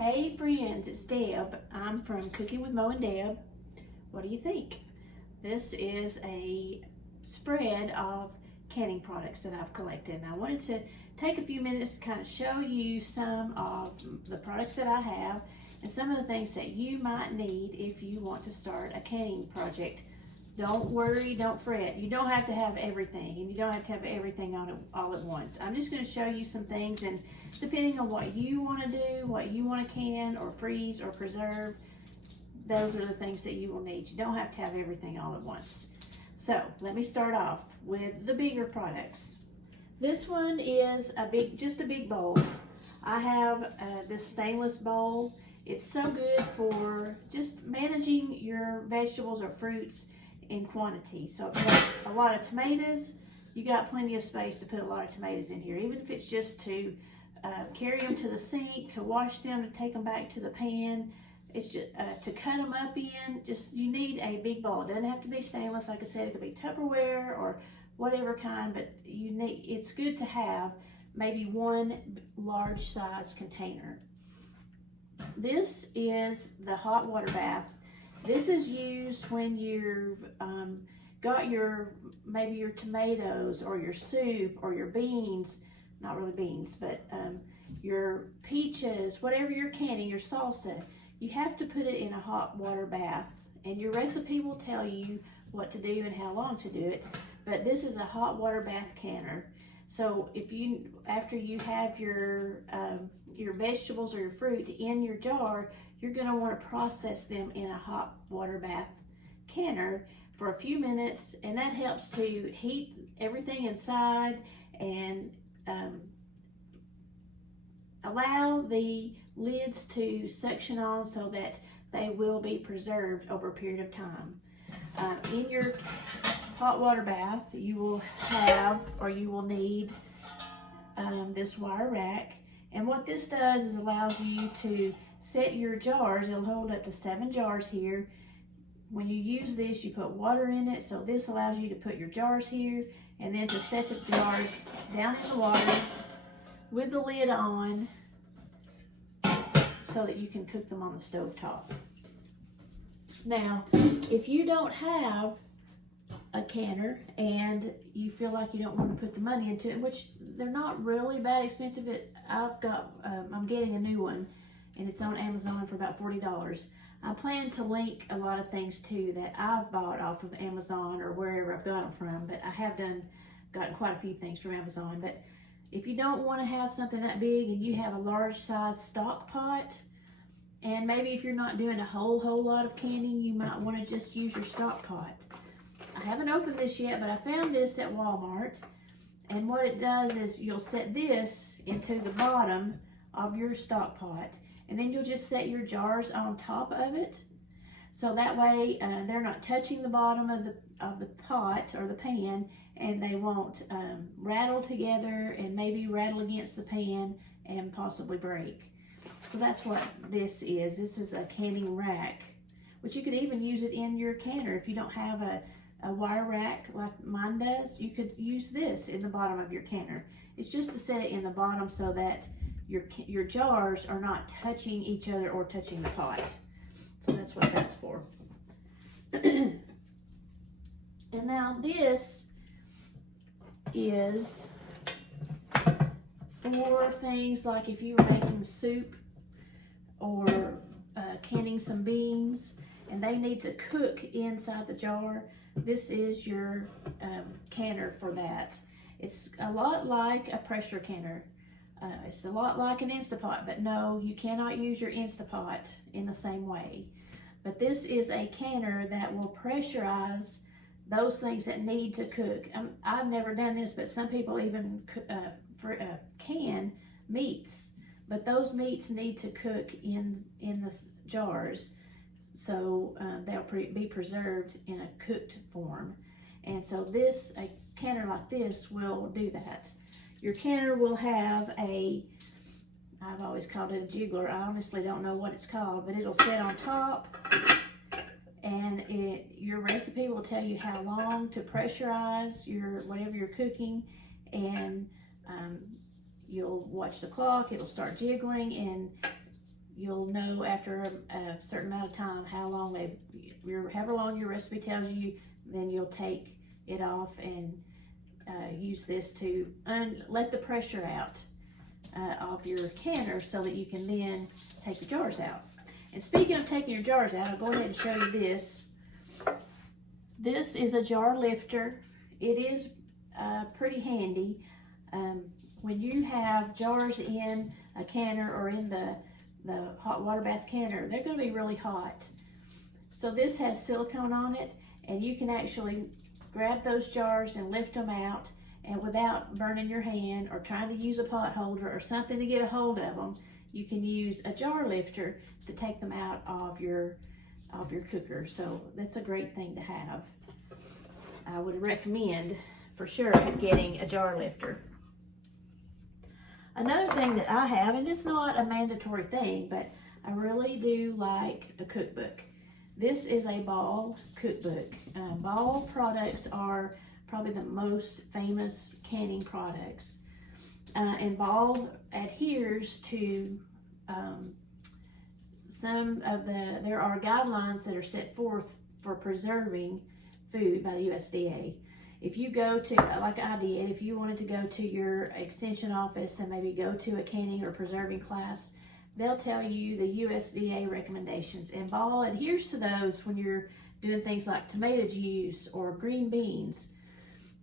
Hey friends, it's Deb. I'm from Cooking with Mo and Deb. What do you think? This is a spread of canning products that I've collected. And I wanted to take a few minutes to kind of show you some of the products that I have and some of the things that you might need if you want to start a canning project. Don't worry, don't fret. You don't have to have everything, and you don't have to have everything on it all at once. I'm just going to show you some things, and depending on what you want to do, what you want to can or freeze or preserve, those are the things that you will need. You don't have to have everything all at once. So let me start off with the bigger products. This one is just a big bowl. I have this stainless bowl. It's so good for just managing your vegetables or fruits in quantity. So if you have a lot of tomatoes, you got plenty of space to put a lot of tomatoes in here, even if it's just to carry them to the sink, to wash them, to take them back to the pan. It's just to cut them up in. Just you need a big bowl. It doesn't have to be stainless. Like I said, it could be Tupperware or whatever kind, but it's good to have maybe one large size container. This is the hot water bath. This is used when you've got maybe your tomatoes or your soup or your beans, not really beans, but your peaches, whatever you're canning, your salsa. You have to put it in a hot water bath, and your recipe will tell you what to do and how long to do it. But this is a hot water bath canner. So after you have your vegetables or your fruit in your jar, you're going to want to process them in a hot water bath canner for a few minutes, and that helps to heat everything inside and allow the lids to suction on so that they will be preserved over a period of time. In your hot water bath, you will have, or you will need, this wire rack. And what this does is allows you to set your jars. It'll hold up to 7 jars here. When you use this, you put water in it, so this allows you to put your jars here, and then to set the jars down in the water with the lid on so that you can cook them on the stove top. Now, if you don't have a canner and you feel like you don't want to put the money into it, which they're not really that expensive, I'm getting a new one, and it's on Amazon for about $40. I plan to link a lot of things too that I've bought off of Amazon or wherever I've got them from, but I have gotten quite a few things from Amazon. But if you don't want to have something that big and you have a large size stock pot, and maybe if you're not doing a whole lot of canning, you might want to just use your stock pot. I haven't opened this yet, but I found this at Walmart, and what it does is you'll set this into the bottom of your stock pot, and then you'll just set your jars on top of it, so that way they're not touching the bottom of the pot or the pan, and they won't rattle together and maybe rattle against the pan and possibly break. So that's what this is. This is a canning rack, which you could even use it in your canner. If you don't have a wire rack like mine does, you could use this in the bottom of your canner. It's just to set it in the bottom so that your jars are not touching each other or touching the pot. So that's what that's for. And now this is for things like if you were making soup or canning some beans and they need to cook inside the jar. This is your canner for that. It's a lot like a pressure canner. It's a lot like an Instapot, but no, you cannot use your Instapot in the same way. But this is a canner that will pressurize those things that need to cook. I've never done this, but some people even can meats. But those meats need to cook in the jars, so they'll be preserved in a cooked form. And so a canner like this will do that. Your canner will have I've always called it a jiggler. I honestly don't know what it's called, but it'll sit on top, and your recipe will tell you how long to pressurize whatever you're cooking, and you'll watch the clock. It'll start jiggling, and you'll know after a certain amount of time how long however long your recipe tells you, then you'll take it off and use this to let the pressure out of your canner so that you can then take your jars out. And speaking of taking your jars out, I'll go ahead and show you this. This is a jar lifter. It is pretty handy. When you have jars in a canner or in the hot water bath canner, they're going to be really hot. So this has silicone on it, and you can actually grab those jars and lift them out, and without burning your hand or trying to use a pot holder or something to get a hold of them, you can use a jar lifter to take them out of your cooker. So that's a great thing to have. I would recommend for sure getting a jar lifter. Another thing that I have, and it's not a mandatory thing, but I really do like a cookbook. This is a Ball cookbook. Ball products are probably the most famous canning products. And Ball adheres to there are guidelines that are set forth for preserving food by the USDA. If you go to, like I did, if you wanted to go to your extension office and maybe go to a canning or preserving class, they'll tell you the USDA recommendations, and Ball adheres to those when you're doing things like tomato juice or green beans.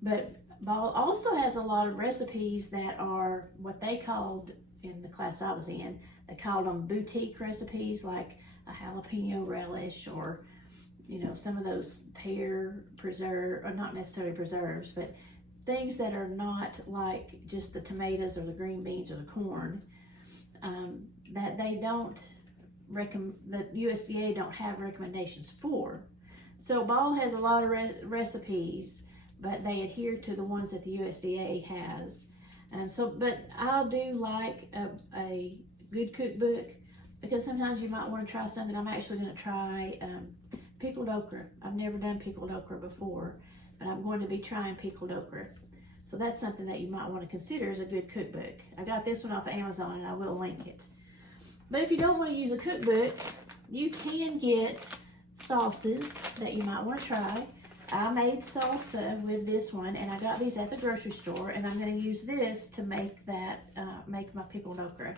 But Ball also has a lot of recipes that are what they called, in the class I was in, they called them boutique recipes, like a jalapeno relish, or some of those pear preserve, or not necessarily preserves, but things that are not like just the tomatoes or the green beans or the corn, that they don't the USDA don't have recommendations for. So Ball has a lot of recipes, but they adhere to the ones that the USDA has. But I do like a good cookbook, because sometimes you might want to try something. I'm actually going to try pickled okra. I've never done pickled okra before, but I'm going to be trying pickled okra. So that's something that you might want to consider as a good cookbook. I got this one off of Amazon, and I will link it. But if you don't want to use a cookbook, you can get sauces that you might want to try. I made salsa with this one, and I got these at the grocery store, and I'm going to use this to make my pickled okra.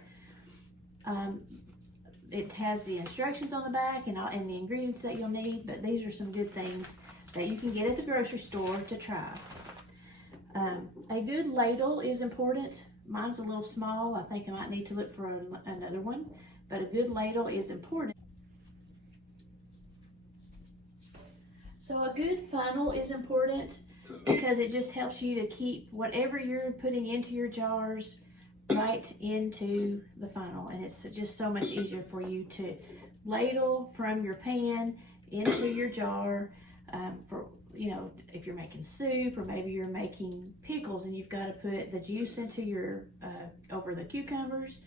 It has the instructions on the back and the ingredients that you'll need, but these are some good things that you can get at the grocery store to try. A good ladle is important. Mine's a little small. I think I might need to look for another one, but a good ladle is important. So a good funnel is important because it just helps you to keep whatever you're putting into your jars right into the funnel, and it's just so much easier for you to ladle from your pan into your jar. If you're making soup, or maybe you're making pickles and you've got to put the juice into your over the cucumbers,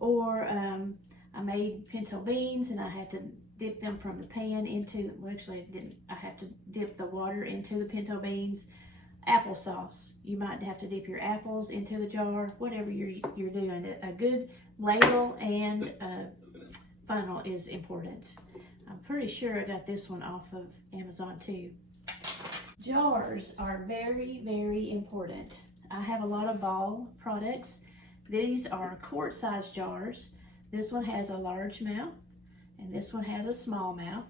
or I made pinto beans and I had to dip them from the pan into, well, actually I didn't, I have to dip the water into the pinto beans. Applesauce, you might have to dip your apples into the jar, whatever you're doing. A good ladle and funnel is important. I'm pretty sure I got this one off of Amazon too. Jars are very, very important. I have a lot of Ball products. These are quart-sized jars. This one has a large mouth, and this one has a small mouth,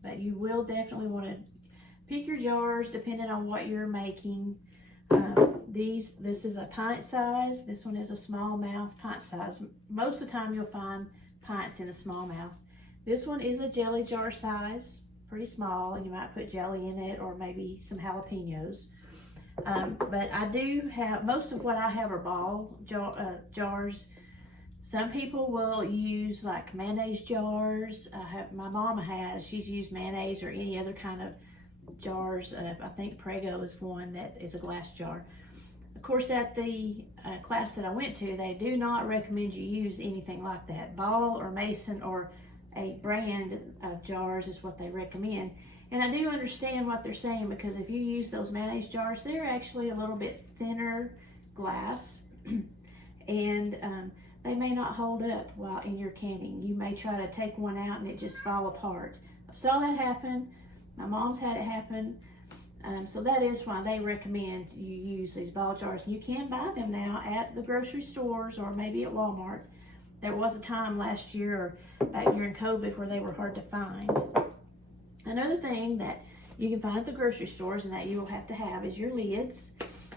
but you will definitely want to pick your jars depending on what you're making. This is a pint size. This one is a small mouth pint size. Most of the time you'll find pints in a small mouth. This one is a jelly jar size, pretty small, and you might put jelly in it or maybe some jalapenos. But I do have, most of what I have are Ball jars. Some people will use like mayonnaise jars. My mom she's used mayonnaise or any other kind of jars. I think Prego is one that is a glass jar. Of course, at the class that I went to, they do not recommend you use anything like that. Ball or Mason or a brand of jars is what they recommend. And I do understand what they're saying, because if you use those mayonnaise jars, they're actually a little bit thinner glass. And they may not hold up while in your canning. You may try to take one out and it just fall apart. I saw that happen. My mom's had it happen. So that is why they recommend you use these ball jars. You can buy them now at the grocery stores or maybe at Walmart. There was a time last year or back during COVID where they were hard to find. Another thing that you can find at the grocery stores and that you will have to have is your lids.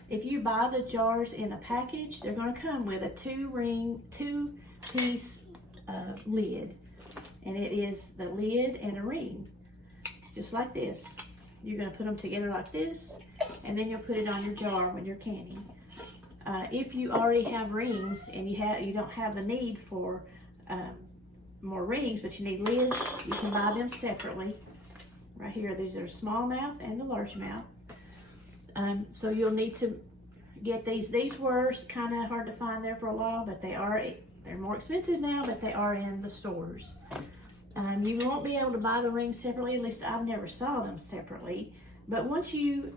If you buy the jars in a package, they're going to come with a two-piece lid. And it is the lid and a ring, just like this. You're going to put them together like this, and then you'll put it on your jar when you're canning. If you already have rings and you don't have the need for more rings, but you need lids, you can buy them separately. Right here, these are small mouth and the large mouth. So you'll need to get these. These were kind of hard to find there for a while, but they're more expensive now, but they are in the stores. You won't be able to buy the rings separately, at least I've never saw them separately. But once you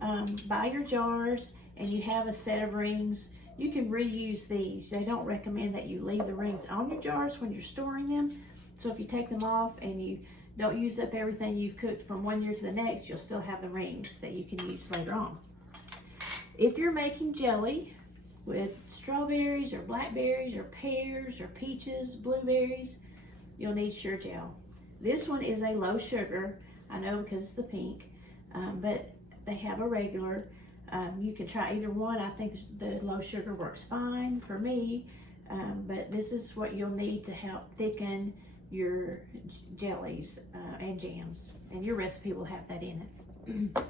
buy your jars and you have a set of rings, you can reuse these. They don't recommend that you leave the rings on your jars when you're storing them. So if you take them off and you don't use up everything you've cooked from one year to the next, you'll still have the rings that you can use later on. If you're making jelly with strawberries or blackberries or pears or peaches, blueberries, you'll need Sure Gel. This one is a low sugar, I know because it's the pink, but they have a regular. You can try either one. I think the low sugar works fine for me, but this is what you'll need to help thicken your jellies and jams, and your recipe will have that in it.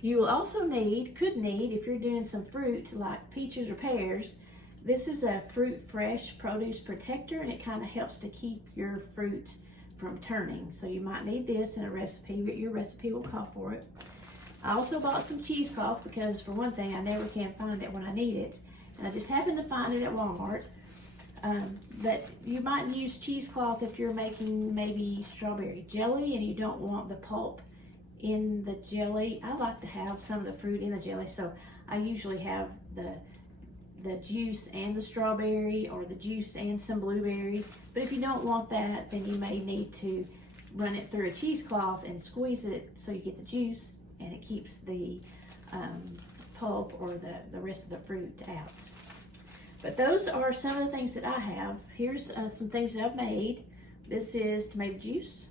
You will also could need, if you're doing some fruit like peaches or pears, this is a fruit fresh produce protector, and it kind of helps to keep your fruit from turning. So you might need this in a recipe, but your recipe will call for it. I also bought some cheesecloth because, for one thing, I never can find it when I need it, and I just happened to find it at Walmart. But you might use cheesecloth if you're making maybe strawberry jelly and you don't want the pulp in the jelly. I like to have some of the fruit in the jelly, so I usually have the juice and the strawberry, or the juice and some blueberry. But if you don't want that, then you may need to run it through a cheesecloth and squeeze it so you get the juice, and it keeps the pulp or the rest of the fruit out. But those are some of the things that I have. Here's some things that I've made. This is tomato juice.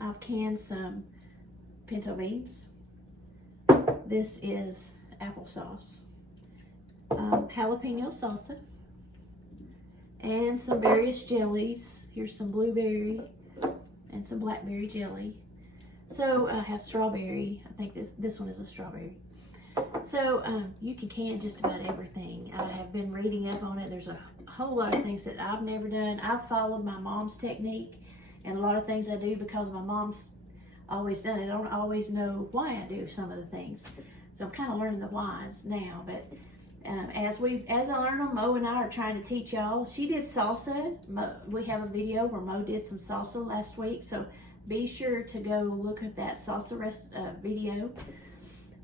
I've canned some pinto beans. This is applesauce. Jalapeno salsa. And some various jellies. Here's some blueberry and some blackberry jelly. So I have strawberry. I think this one is a strawberry. So you can can just about everything. I have been reading up on it. There's a whole lot of things that I've never done. I've followed my mom's technique, and a lot of things I do because my mom's always done it. I don't always know why I do some of the things. So I'm kind of learning the whys now. But as I learn them, Mo and I are trying to teach y'all. She did salsa. We have a video where Mo did some salsa last week. So be sure to go look at that salsa video.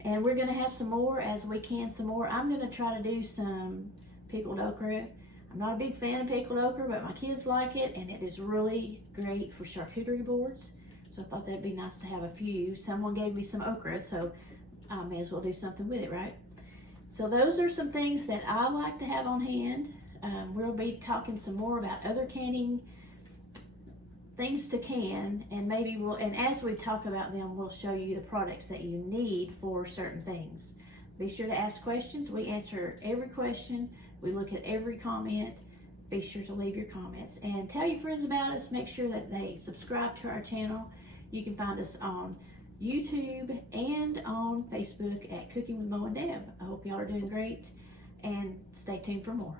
And we're going to have some more as we can some more. I'm going to try to do some pickled okra. I'm not a big fan of pickled okra, but my kids like it, and it is really great for charcuterie boards. So I thought that'd be nice to have a few. Someone gave me some okra, so I may as well do something with it, right? So those are some things that I like to have on hand. We'll be talking some more about other canning things to can, and maybe and as we talk about them, we'll show you the products that you need for certain things. Be sure to ask questions. We answer every question. We look at every comment. Be sure to leave your comments and tell your friends about us. Make sure that they subscribe to our channel. You can find us on YouTube and on Facebook at Cooking with Mo and Deb. I hope y'all are doing great, and stay tuned for more.